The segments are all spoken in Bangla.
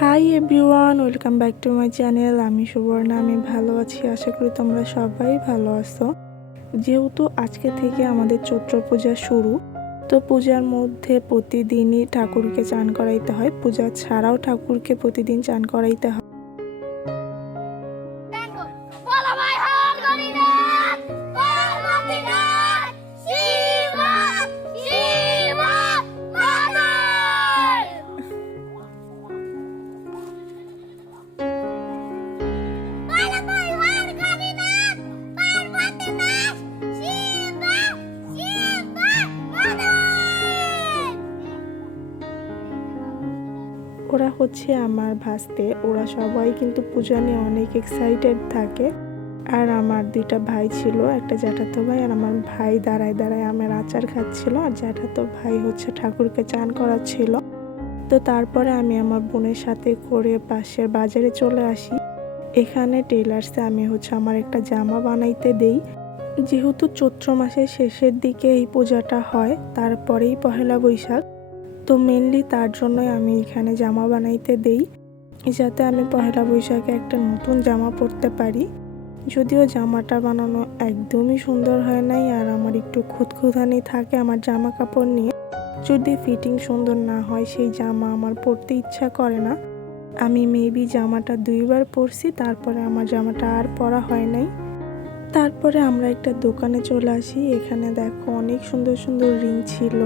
Hi everyone, welcome back to my channel. আমি সুবর্ণা, আমি ভালো আছি। আশা করি তোমরা সবাই ভালো আছো। যেহেতু আজকে থেকে আমাদের চৈত্র পূজা শুরু, তো পূজার মধ্যে প্রতিদিনই ঠাকুরকে চান করাইতে হয়। পূজা ছাড়াও ঠাকুরকে প্রতিদিন চান করাইতে হয়। ওরা হচ্ছে আমার ভাসতে। ওরা সবাই কিন্তু পূজা নিয়ে অনেক এক্সাইটেড থাকে। আর আমার দুইটা ভাই ছিল, একটা জ্যাঠাতো ভাই আর আমার ভাই দাঁড়ায় দাঁড়ায় আমার আচার খাচ্ছিল। আর জ্যাঠাতো ভাই হচ্ছে ঠাকুরকে চান করাচ্ছিল। তো তারপরে আমি আমার বোনের সাথে করে পাশের বাজারে চলে আসি। এখানে টেলার্সে আমি হচ্ছে আমার একটা জামা বানাইতে দেই। যেহেতু চৈত্র মাসের শেষের দিকে এই পূজাটা হয়, তারপরেই পহেলা বৈশাখ। তো মেনলি তার জন্যই আমি এখানে জামা বানাইতে দেই, যাতে আমি পহেলা বৈশাখে একটা নতুন জামা পরতে পারি। যদিও জামাটা বানানো একদমই সুন্দর হয় নাই, আর আমার একটু খুঁতখুঁতানি থাকে আমার জামা কাপড় নিয়ে। যদি ফিটিং সুন্দর না হয়, সেই জামা আমার পরতে ইচ্ছা করে না। আমি মেবি জামাটা দুইবার পরছি, তারপরে আমার জামাটা আর পরা হয় নাই। তারপরে আমরা একটা দোকানে চলে আসি, এখানে দেখো অনেক সুন্দর সুন্দর রিং ছিল।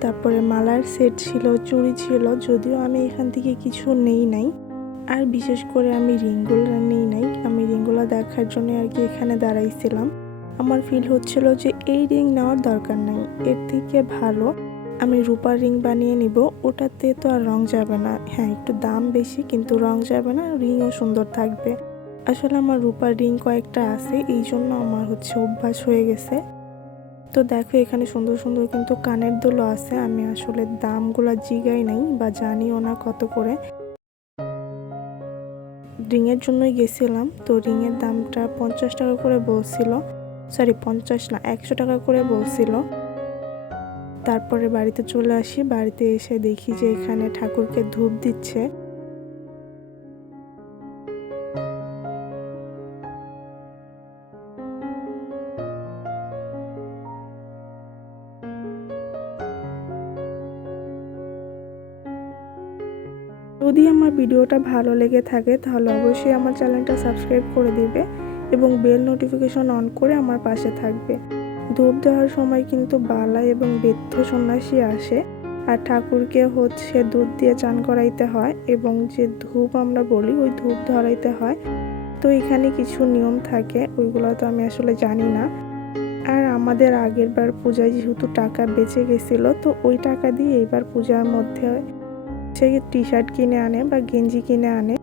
তারপরে মালার সেট ছিল, চুড়ি ছিল, যদিও আমি এখান থেকে কিছু নেই নাই। আর বিশেষ করে আমি রিংগুলো নেই নাই। আমি রিংগুলো দেখার জন্য আর কি এখানে দাঁড়াইছিলাম। আমার ফিল হচ্ছিল যে এই রিং নেওয়ার দরকার নাই। এর থেকে ভালো আমি রূপার রিং বানিয়ে নিব। ওটাতে তো আর রং যাবে না। হ্যাঁ একটু দাম বেশি, কিন্তু রং যাবে না, রিংও সুন্দর থাকবে। আসলে আমার রূপার রিং কয়েকটা আছে এই জন্য আমার হচ্ছে অভ্যাস হয়ে গেছে। তো দেখো, এখানে সুন্দর সুন্দর কিন্তু কানের দুলো আছে। আমি আসলে দামগুলো জিগাই নাই বা জানিও না কত করে। রিংয়ের জন্যই গেছিলাম, তো রিংয়ের দামটা পঞ্চাশ টাকা করে বলছিল। সরি পঞ্চাশ না, একশো টাকা করে বলছিল। তারপরে বাড়িতে চলে আসি, বাড়িতে এসে দেখি যে এখানে ঠাকুরকে ধূপ দিচ্ছে। যদি আমার ভিডিওটা ভালো লেগে থাকে, তাহলে অবশ্যই আমার চ্যানেলটা সাবস্ক্রাইব করে দিবে এবং বেল নোটিফিকেশন অন করে আমার পাশে থাকবে। ধূপ দেওয়ার সময় কিন্তু বালা এবং বেত্য সন্ন্যাসী আসে আর ঠাকুরকে হচ্ছে দুধ দিয়ে চান করাইতে হয় এবং যে ধূপ আমরা বলি, ওই ধূপ ধরাইতে হয়। তো এখানে কিছু নিয়ম থাকে, ওইগুলো তো আমি আসলে জানি না। আর আমাদের আগের বার পূজায় যেহেতু টাকা বেঁচে গেছিল, তো ওই টাকা দিয়ে এইবার পূজার মধ্যে সে টি শার্ট কিনে আনে বা গেঞ্জি কিনে আনে।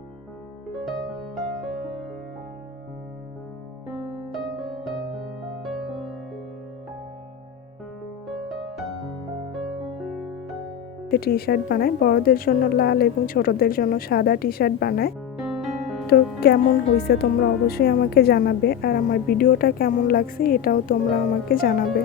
টি শার্ট বানায়, বড়দের জন্য লাল এবং ছোটদের জন্য সাদা টি শার্ট বানায়। তো কেমন হয়েছে তোমরা অবশ্যই আমাকে জানাবে, আর আমার ভিডিওটা কেমন লাগছে এটাও তোমরা আমাকে জানাবে।